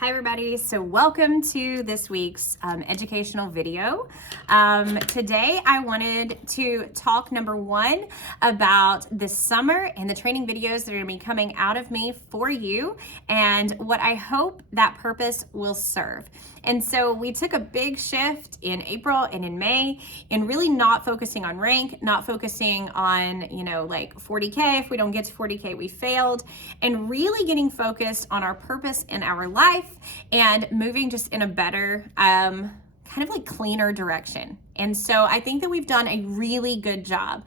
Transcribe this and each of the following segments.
Hi everybody, so welcome to this week's educational video. Today I wanted to talk number one about the summer and the training videos that are going to be coming out of me for you and what I hope that purpose will serve. And so we took a big shift in April and in May in really not focusing on rank, not focusing on, like 40K. If we don't get to 40K, we failed, and really getting focused on our purpose in our life and moving just in a better, kind of like cleaner direction. And so I think that we've done a really good job.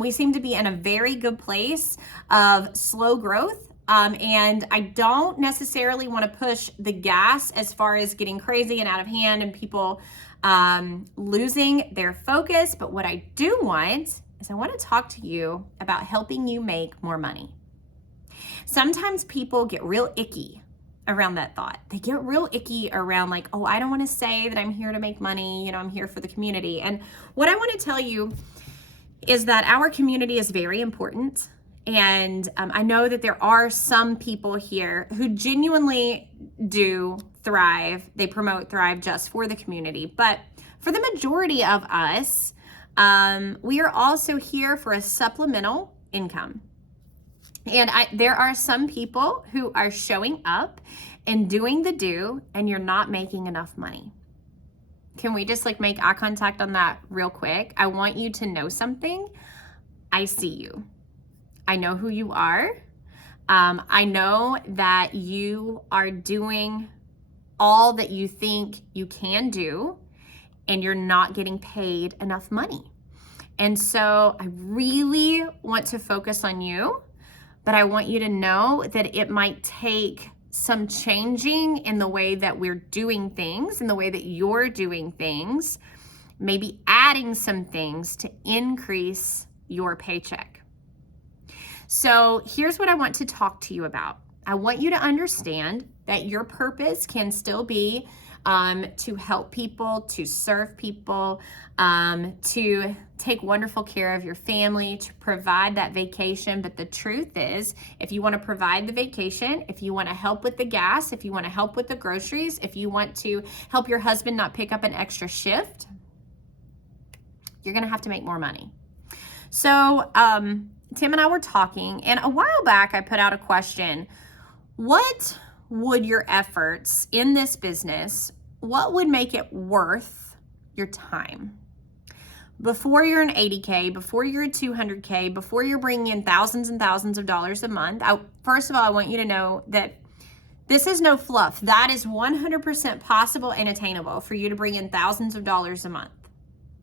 We seem to be in a very good place of slow growth. And I don't necessarily want to push the gas as far as getting crazy and out of hand and people losing their focus. But what I do want is I want to talk to you about helping you make more money. Sometimes people get real icky around that thought. They get real icky around like, oh, I don't want to say that I'm here to make money. I'm here for the community. And what I want to tell you is that our community is very important. And I know that there are some people here who genuinely do thrive. They promote Thrive just for the community. But for the majority of us, we are also here for a supplemental income. And there are some people who are showing up and doing the do, and you're not making enough money. Can we just make eye contact on that real quick? I want you to know something. I see you. I know who you are. I know that you are doing all that you think you can do, and you're not getting paid enough money. And so I really want to focus on you, but I want you to know that it might take some changing in the way that we're doing things, in the way that you're doing things, maybe adding some things to increase your paycheck. So here's what I want to talk to you about. I want you to understand that your purpose can still be to help people, to serve people, to take wonderful care of your family, to provide that vacation. But the truth is, if you want to provide the vacation, if you want to help with the gas, if you want to help with the groceries, if you want to help your husband not pick up an extra shift, you're going to have to make more money. So, Tim and I were talking, and a while back I put out a question. What would your efforts in this business, what would make it worth your time? Before you're an 80K, before you're a 200K, before you're bringing in thousands and thousands of dollars a month, first of all, I want you to know that this is no fluff. That is 100% possible and attainable for you to bring in thousands of dollars a month.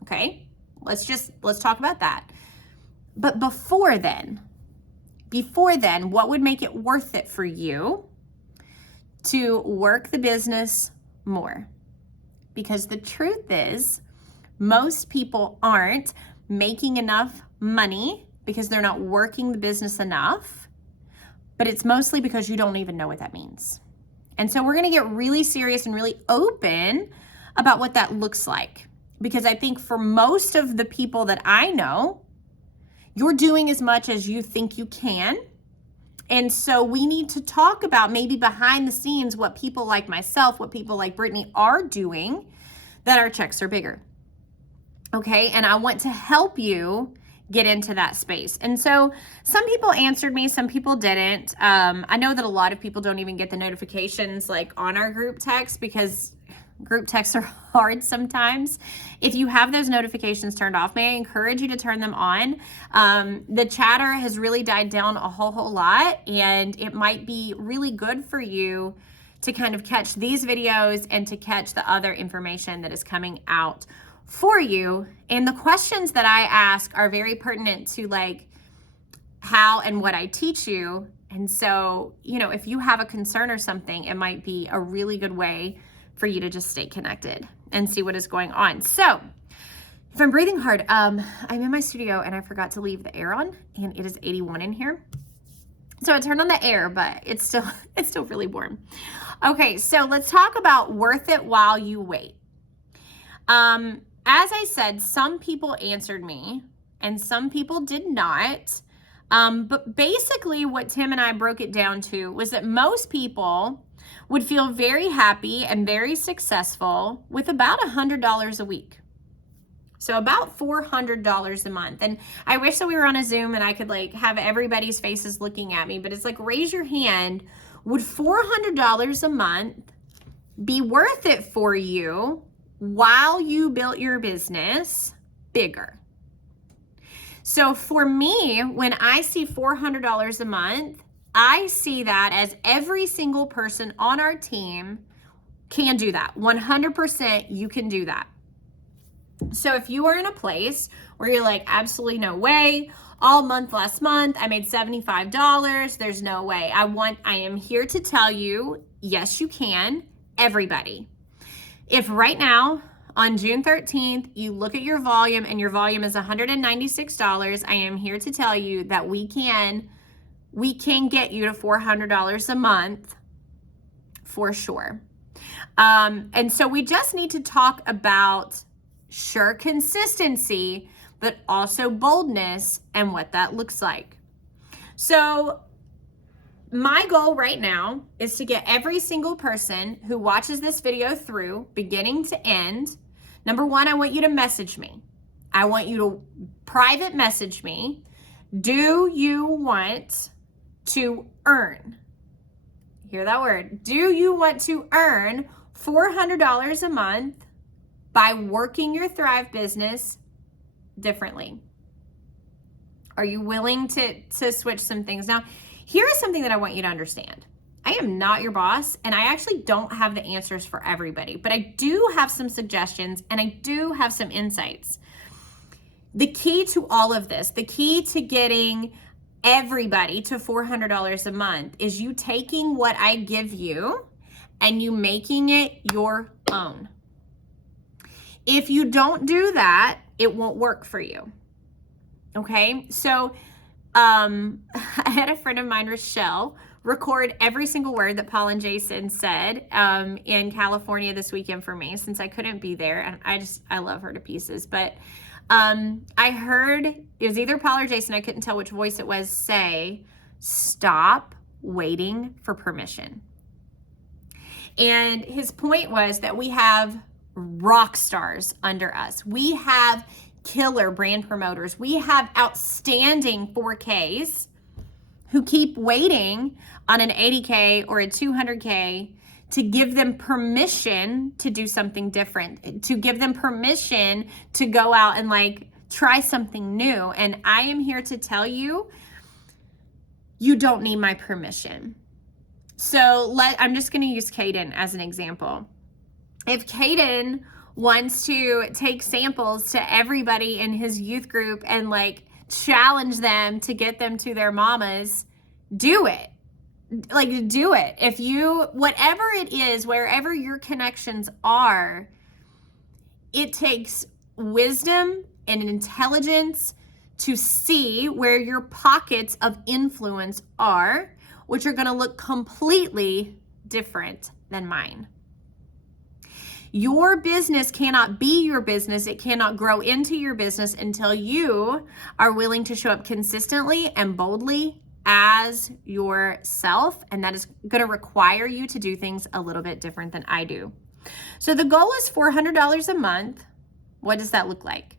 Okay? Let's talk about that. But before then, what would make it worth it for you to work the business more? Because the truth is, most people aren't making enough money because they're not working the business enough, but it's mostly because you don't even know what that means. And so we're going to get really serious and really open about what that looks like. Because I think for most of the people that I know, you're doing as much as you think you can. And so we need to talk about maybe behind the scenes what people like myself, what people like Brittany are doing, that our checks are bigger. Okay, and I want to help you get into that space. And so some people answered me, some people didn't. I know that a lot of people don't even get the notifications on our group text because group texts are hard sometimes. If you have those notifications turned off, may I encourage you to turn them on. The chatter has really died down a whole lot, and it might be really good for you to kind of catch these videos and to catch the other information that is coming out for you. And the questions that I ask are very pertinent to how and what I teach you. And so, if you have a concern or something, it might be a really good way for you to just stay connected and see what is going on. So if I'm breathing hard, I'm in my studio and I forgot to leave the air on, and it is 81 in here. So I turned on the air, but it's still really warm. Okay, so let's talk about worth it while you wait. As I said, some people answered me and some people did not. But basically what Tim and I broke it down to was that most people would feel very happy and very successful with about $100 a week. So about $400 a month. And I wish that we were on a Zoom and I could like have everybody's faces looking at me, but it's like, raise your hand. Would $400 a month be worth it for you while you built your business bigger? So for me, when I see $400 a month, I see that as every single person on our team can do that. 100% you can do that. So if you are in a place where you're like, absolutely no way, all month last month, I made $75, there's no way. I am here to tell you, yes, you can, everybody. If right now, on June 13th, you look at your volume and your volume is $196, I am here to tell you that we can get you to $400 a month for sure. And so we just need to talk about consistency, but also boldness and what that looks like. So my goal right now is to get every single person who watches this video through, beginning to end. Number one, I want you to message me. I want you to private message me. Do you want to earn? Hear that word. Do you want to earn $400 a month by working your Thrive business differently? Are you willing to switch some things? Now, here is something that I want you to understand. I am not your boss, and I actually don't have the answers for everybody, but I do have some suggestions and I do have some insights. The key to all of this, the key to getting everybody to $400 a month is you taking what I give you and you making it your own. If you don't do that, it won't work for you. Okay, so I had a friend of mine, Rochelle, record every single word that Paul and Jason said in California this weekend for me, since I couldn't be there. And I love her to pieces. But I heard, it was either Paul or Jason, I couldn't tell which voice it was, say, stop waiting for permission. And his point was that we have rock stars under us. We have killer brand promoters. We have outstanding 4Ks who keep waiting on an 80K or a 200K to give them permission to do something different, to give them permission to go out and like try something new. And I am here to tell you, you don't need my permission. So I'm just going to use Caden as an example. If Caden wants to take samples to everybody in his youth group and like challenge them to get them to their mamas, do it. Like, do it. If you, whatever it is, wherever your connections are, it takes wisdom and intelligence to see where your pockets of influence are, which are going to look completely different than mine. Your business cannot be your business. It cannot grow into your business until you are willing to show up consistently and boldly as yourself. And that is going to require you to do things a little bit different than I do. So the goal is $400 a month. What does that look like?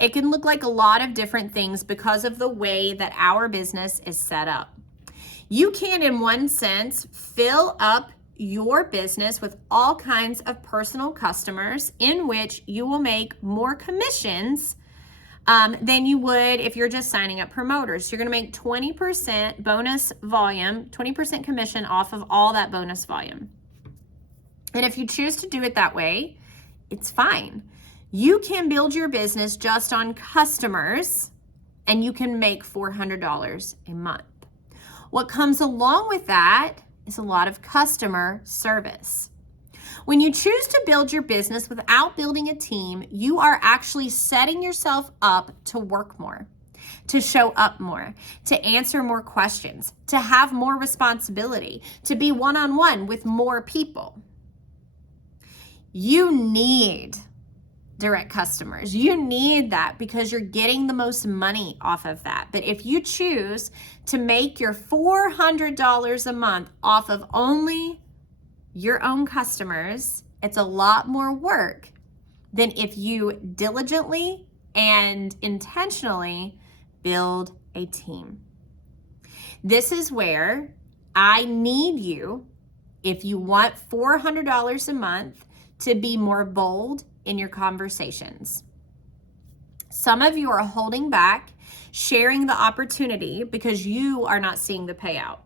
It can look like a lot of different things because of the way that our business is set up. You can, in one sense, fill up your business with all kinds of personal customers in which you will make more commissions than you would if you're just signing up promoters. You're going to make 20% bonus volume, 20% commission off of all that bonus volume. And if you choose to do it that way, it's fine. You can build your business just on customers and you can make $400 a month. What comes along with that is a lot of customer service. When you choose to build your business without building a team, you are actually setting yourself up to work more, to show up more, to answer more questions, to have more responsibility, to be one-on-one with more people. You need direct customers. You need that because you're getting the most money off of that. But if you choose to make your $400 a month off of only your own customers, it's a lot more work than if you diligently and intentionally build a team. This is where I need you, if you want $400 a month, to be more bold in your conversations. Some of you are holding back sharing the opportunity because you are not seeing the payout.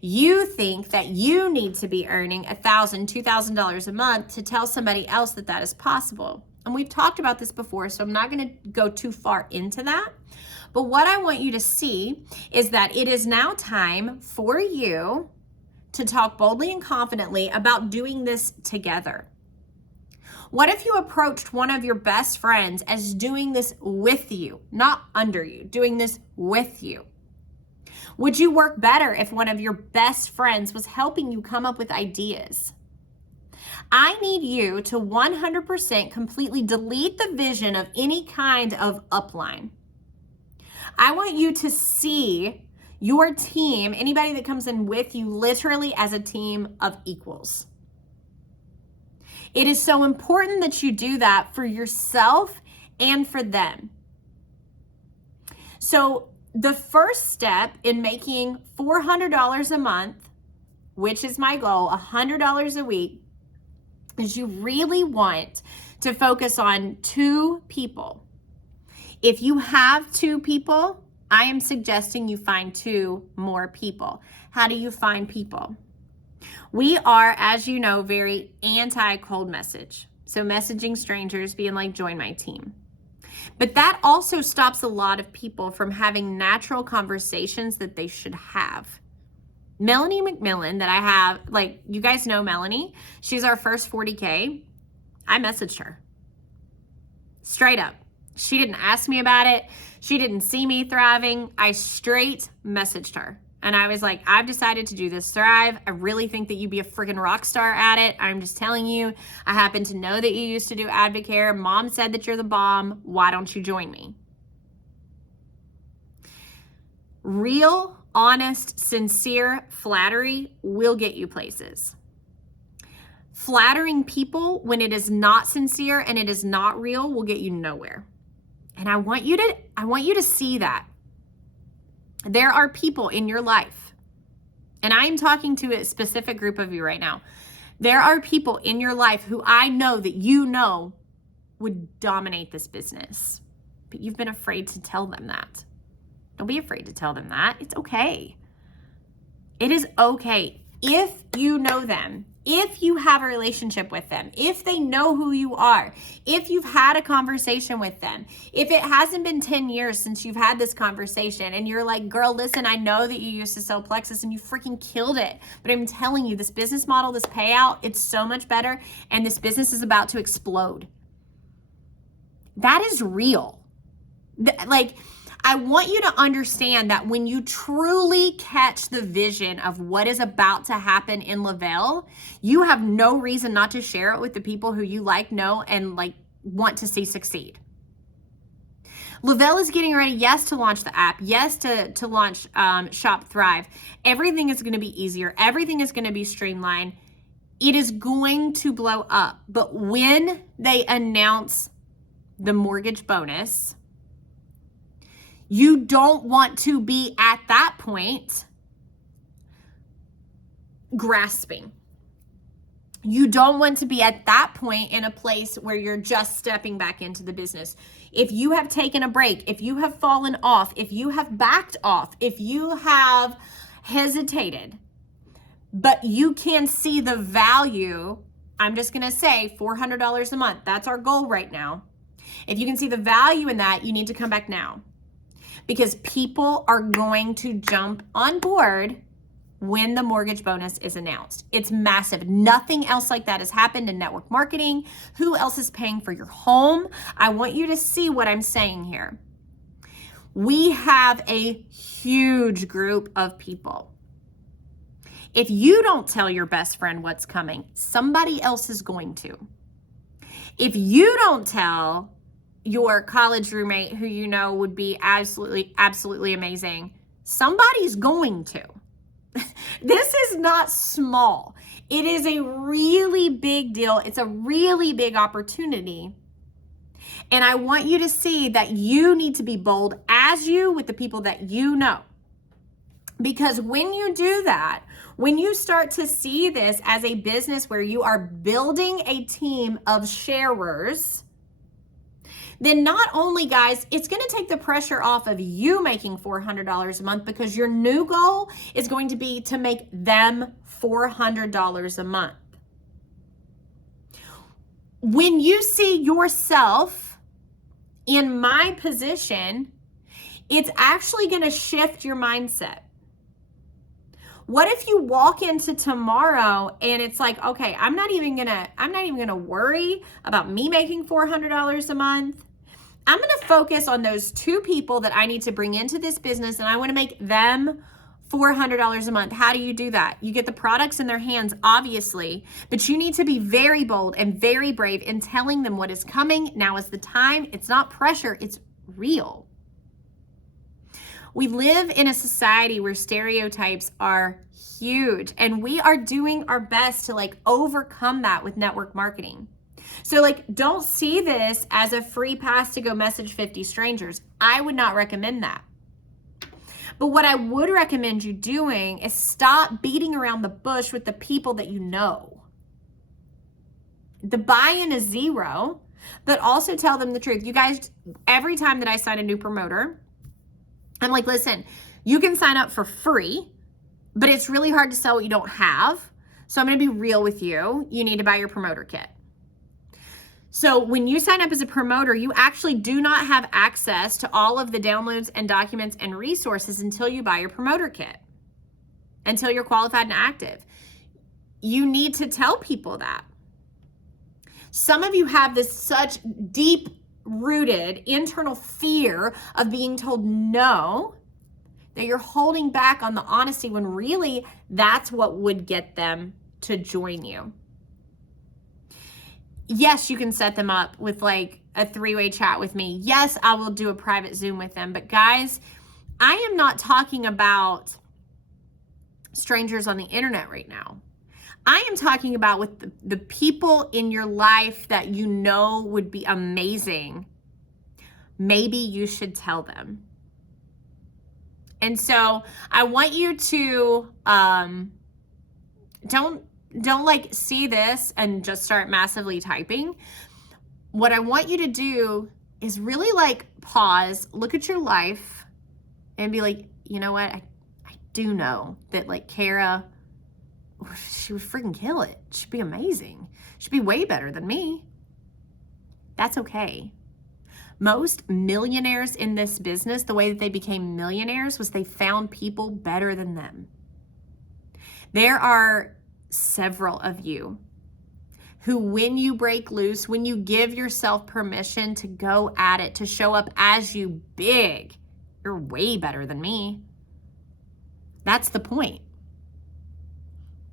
You think that you need to be earning $1,000, $2,000 a month to tell somebody else that that is possible. And we've talked about this before, so I'm not going to go too far into that. But what I want you to see is that it is now time for you to talk boldly and confidently about doing this together. What if you approached one of your best friends as doing this with you, not under you, doing this with you? Would you work better if one of your best friends was helping you come up with ideas? I need you to 100% completely delete the vision of any kind of upline. I want you to see your team, anybody that comes in with you, literally as a team of equals. It is so important that you do that for yourself and for them. So the first step in making $400 a month, which is my goal, $100 a week, is you really want to focus on 2 people. If you have 2 people, I am suggesting you find 2 more people. How do you find people? We are, as you know, very anti-cold message. So messaging strangers, being like, join my team. But that also stops a lot of people from having natural conversations that they should have. Melanie McMillan, that I have, like, you guys know Melanie. She's our first 40K. I messaged her. Straight up. She didn't ask me about it. She didn't see me thriving. I straight messaged her. And I was like, I've decided to do this thrive. I really think that you'd be a freaking rock star at it. I'm just telling you. I happen to know that you used to do Advocare. Mom said that you're the bomb. Why don't you join me? Real, honest, sincere flattery will get you places. Flattering people when it is not sincere and it is not real will get you nowhere. And I want you to see that. There are people in your life, and I am talking to a specific group of you right now. There are people in your life who I know that you know would dominate this business, but you've been afraid to tell them that. Don't be afraid to tell them that. It's okay. It is okay. If you know them, if you have a relationship with them, if they know who you are, if you've had a conversation with them, if it hasn't been 10 years since you've had this conversation and you're like, girl, listen, I know that you used to sell Plexus and you freaking killed it, but I'm telling you, this business model, this payout, it's so much better, and this business is about to explode. That is real. Like, I want you to understand that when you truly catch the vision of what is about to happen in Lavelle, you have no reason not to share it with the people who you like, know, and like want to see succeed. Lavelle is getting ready, yes, to launch the app, yes, to launch Shop Thrive. Everything is going to be easier. Everything is going to be streamlined. It is going to blow up. But when they announce the mortgage bonus, you don't want to be at that point grasping. You don't want to be at that point in a place where you're just stepping back into the business. If you have taken a break, if you have fallen off, if you have backed off, if you have hesitated, but you can see the value, I'm just going to say $400 a month. That's our goal right now. If you can see the value in that, you need to come back now. Because people are going to jump on board when the mortgage bonus is announced. It's massive. Nothing else like that has happened in network marketing. Who else is paying for your home? I want you to see what I'm saying here. We have a huge group of people. If you don't tell your best friend what's coming, somebody else is going to. If you don't tell your college roommate who you know would be absolutely amazing, somebody's going to. This is not small. It is a really big deal. It's a really big opportunity. And I want you to see that you need to be bold as you with the people that you know. Because when you do that, when you start to see this as a business where you are building a team of sharers, then not only, guys, it's going to take the pressure off of you making $400 a month, because your new goal is going to be to make them $400 a month. When you see yourself in my position, it's actually going to shift your mindset. What if you walk into tomorrow and it's like, okay, I'm not even gonna worry about me making $400 a month. I'm gonna focus on those 2 people that I need to bring into this business, and I want to make them $400 a month. How do you do that? You get the products in their hands, obviously, but you need to be very bold and very brave in telling them what is coming. Now is the time. It's not pressure, it's real. We live in a society where stereotypes are huge, and we are doing our best to overcome that with network marketing. So don't see this as a free pass to go message 50 strangers. I would not recommend that. But what I would recommend you doing is stop beating around the bush with the people that you know. The buy-in is 0, but also tell them the truth. You guys, every time that I sign a new promoter, I'm like, listen, you can sign up for free, but it's really hard to sell what you don't have. So I'm going to be real with you. You need to buy your promoter kit. So when you sign up as a promoter, you actually do not have access to all of the downloads and documents and resources until you buy your promoter kit, until you're qualified and active. You need to tell people that. Some of you have this such deep-rooted internal fear of being told no that you're holding back on the honesty, when really that's what would get them to join you. Yes, you can set them up with a 3-way chat with me. Yes, I will do a private Zoom with them. But guys, I am not talking about strangers on the internet right now. I am talking about with the people in your life that you know would be amazing. Maybe you should tell them. And so I want you to don't see this and just start massively typing. What I want you to do is really pause, look at your life, and be like, you know what? I do know that Kara, she would freaking kill it. She'd be amazing. She'd be way better than me. That's okay. Most millionaires in this business, the way that they became millionaires was they found people better than them. There are several of you who, when you break loose, when you give yourself permission to go at it, to show up as you big, you're way better than me. That's the point.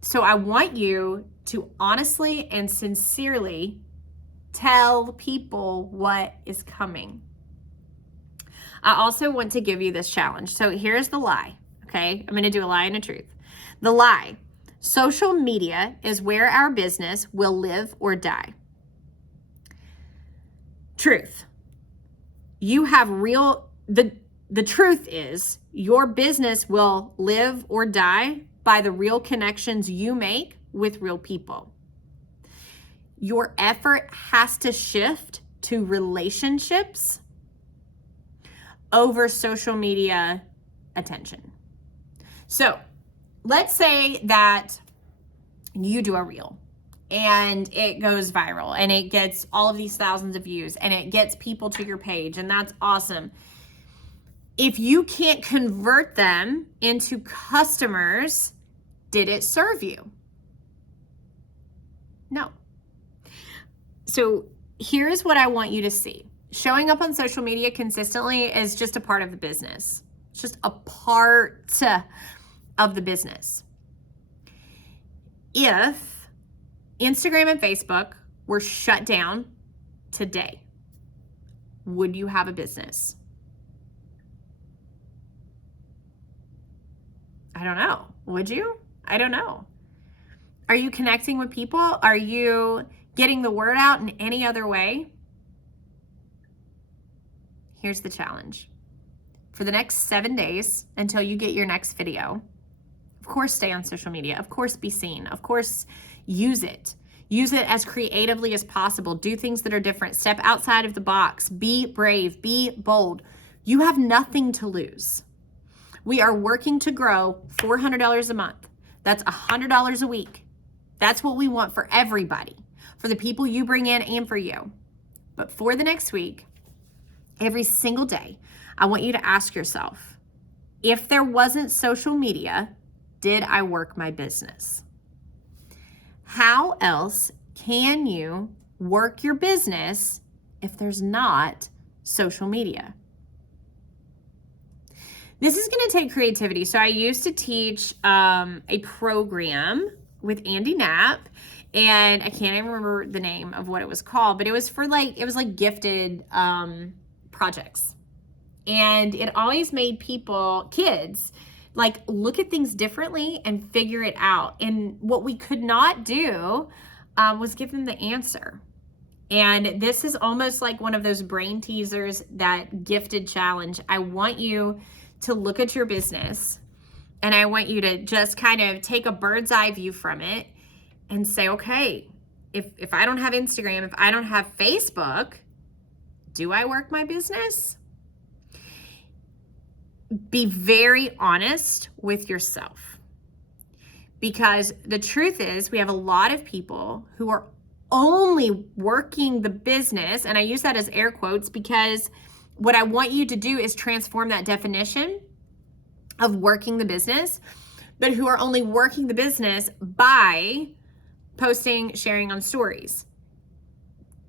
So I want you to honestly and sincerely tell people what is coming. I also want to give you this challenge. So here's the lie, okay? I'm going to do a lie and a truth. The lie: social media is where our business will live or die. Truth: you have the truth is your business will live or die by the real connections you make with real people. Your effort has to shift to relationships over social media attention. So let's say that you do a reel and it goes viral and it gets all of these thousands of views and it gets people to your page, and that's awesome. If you can't convert them into customers, did it serve you? No. So here's what I want you to see. Showing up on social media consistently is just a part of the business. It's just a part of the business. If Instagram and Facebook were shut down today, would you have a business? I don't know. Would you? I don't know. Are you connecting with people? Are you getting the word out in any other way? Here's the challenge. For the next 7 days until you get your next video, of course, stay on social media. Of course, be seen. Of course, use it. Use it as creatively as possible. Do things that are different. Step outside of the box. Be brave. Be bold. You have nothing to lose. We are working to grow $400 a month. That's $100 a week. That's what we want for everybody, for the people you bring in and for you. But for the next week, every single day, I want you to ask yourself, if there wasn't social media, did I work my business? How else can you work your business if there's not social media? This is going to take creativity. So I used to teach a program with Andy Knapp, and I can't even remember the name of what it was called, but it was for like gifted projects. And it always made kids, like look at things differently and figure it out. And what we could not do was give them the answer. And this is almost like one of those brain teasers, that gifted challenge. I want you to look at your business, and I want you to just kind of take a bird's eye view from it and say, okay, if I don't have Instagram, if I don't have Facebook, do I work my business? Be very honest with yourself, because the truth is we have a lot of people who are only working the business, and I use that as air quotes because what I want you to do is transform that definition of working the business, but who are only working the business by posting, sharing on stories.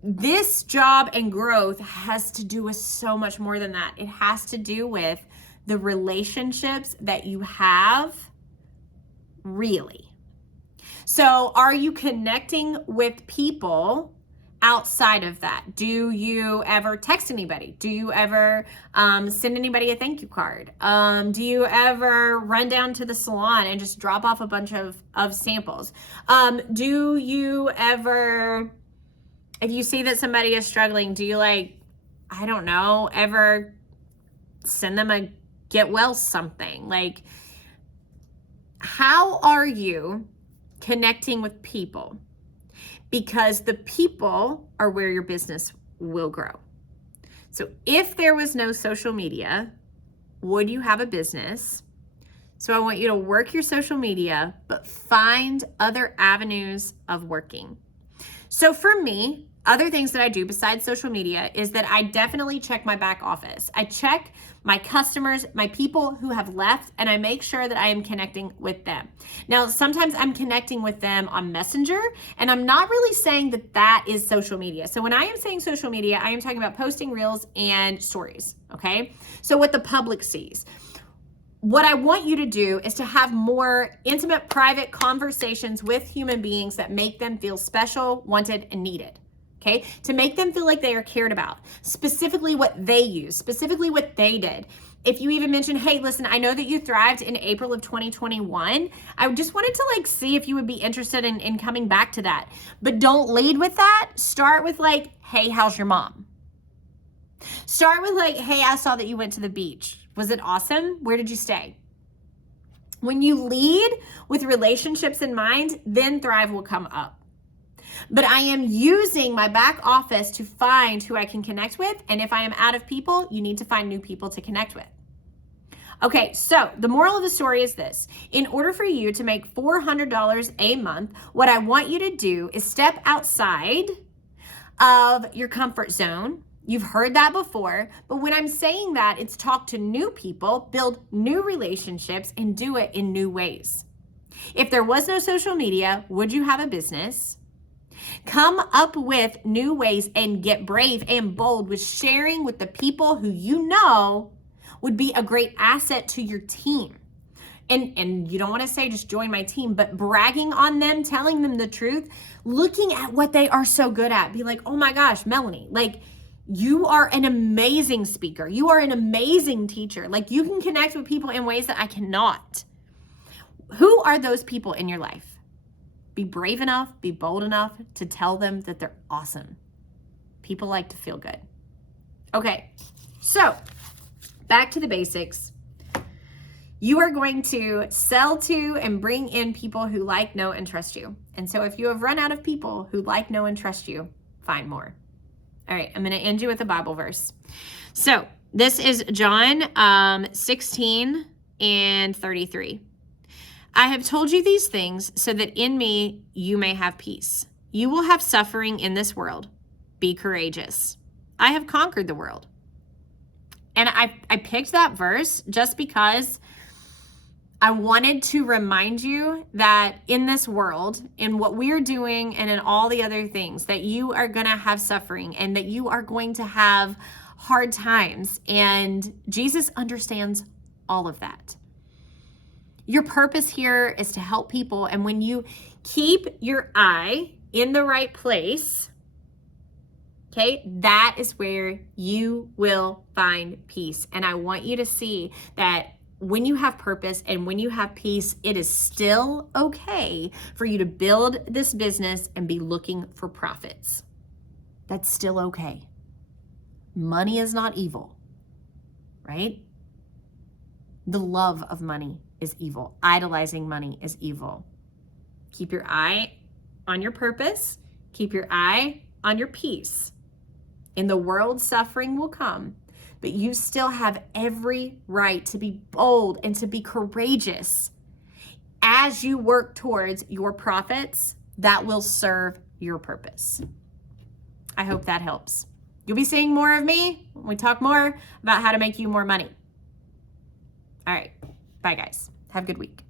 This job and growth has to do with so much more than that. It has to do with the relationships that you have, really. So are you connecting with people outside of that? Do you ever text anybody? Do you ever send anybody a thank you card? Do you ever run down to the salon and just drop off a bunch of samples? Do you ever, if you see that somebody is struggling, do you ever send them a get well something? Like, how are you connecting with people? Because the people are where your business will grow. So if there was no social media, would you have a business? So I want you to work your social media, but find other avenues of working. So for me, other things that I do besides social media is that I definitely check my back office. I check my customers, my people who have left, and I make sure that I am connecting with them. Now, sometimes I'm connecting with them on Messenger, and I'm not really saying that that is social media. So when I am saying social media, I am talking about posting reels and stories, okay? So what the public sees. What I want you to do is to have more intimate, private conversations with human beings that make them feel special, wanted, and needed. Okay, to make them feel like they are cared about, specifically what they use, specifically what they did. If you even mention, hey, listen, I know that you thrived in April of 2021. I just wanted to see if you would be interested in coming back to that. But don't lead with that. Start with hey, how's your mom? Start with hey, I saw that you went to the beach. Was it awesome? Where did you stay? When you lead with relationships in mind, then Thrive will come up. But I am using my back office to find who I can connect with. And if I am out of people, you need to find new people to connect with. Okay, so the moral of the story is this. In order for you to make $400 a month, what I want you to do is step outside of your comfort zone. You've heard that before, but when I'm saying that, it's talk to new people, build new relationships, and do it in new ways. If there was no social media, would you have a business? Come up with new ways and get brave and bold with sharing with the people who you know would be a great asset to your team. And you don't want to say just join my team, but bragging on them, telling them the truth, looking at what they are so good at. Be like, oh my gosh, Melanie, you are an amazing speaker. You are an amazing teacher. You can connect with people in ways that I cannot. Who are those people in your life? Be brave enough, be bold enough to tell them that they're awesome. People like to feel good. Okay, so back to the basics. You are going to sell to and bring in people who like, know, and trust you. And so if you have run out of people who like, know, and trust you, find more. All right, I'm going to end you with a Bible verse. So this is John 16 and 33. I have told you these things so that in me you may have peace. You will have suffering in this world. Be courageous. I have conquered the world. And I picked that verse just because I wanted to remind you that in this world, in what we're doing and in all the other things, that you are going to have suffering and that you are going to have hard times. And Jesus understands all of that. Your purpose here is to help people. And when you keep your eye in the right place, okay, that is where you will find peace. And I want you to see that when you have purpose and when you have peace, it is still okay for you to build this business and be looking for profits. That's still okay. Money is not evil, right? The love of money is evil. Idolizing money is evil. Keep your eye on your purpose. Keep your eye on your peace. In the world, suffering will come, but you still have every right to be bold and to be courageous as you work towards your profits that will serve your purpose. I hope that helps. You'll be seeing more of me when we talk more about how to make you more money. All right. Bye, guys. Have a good week.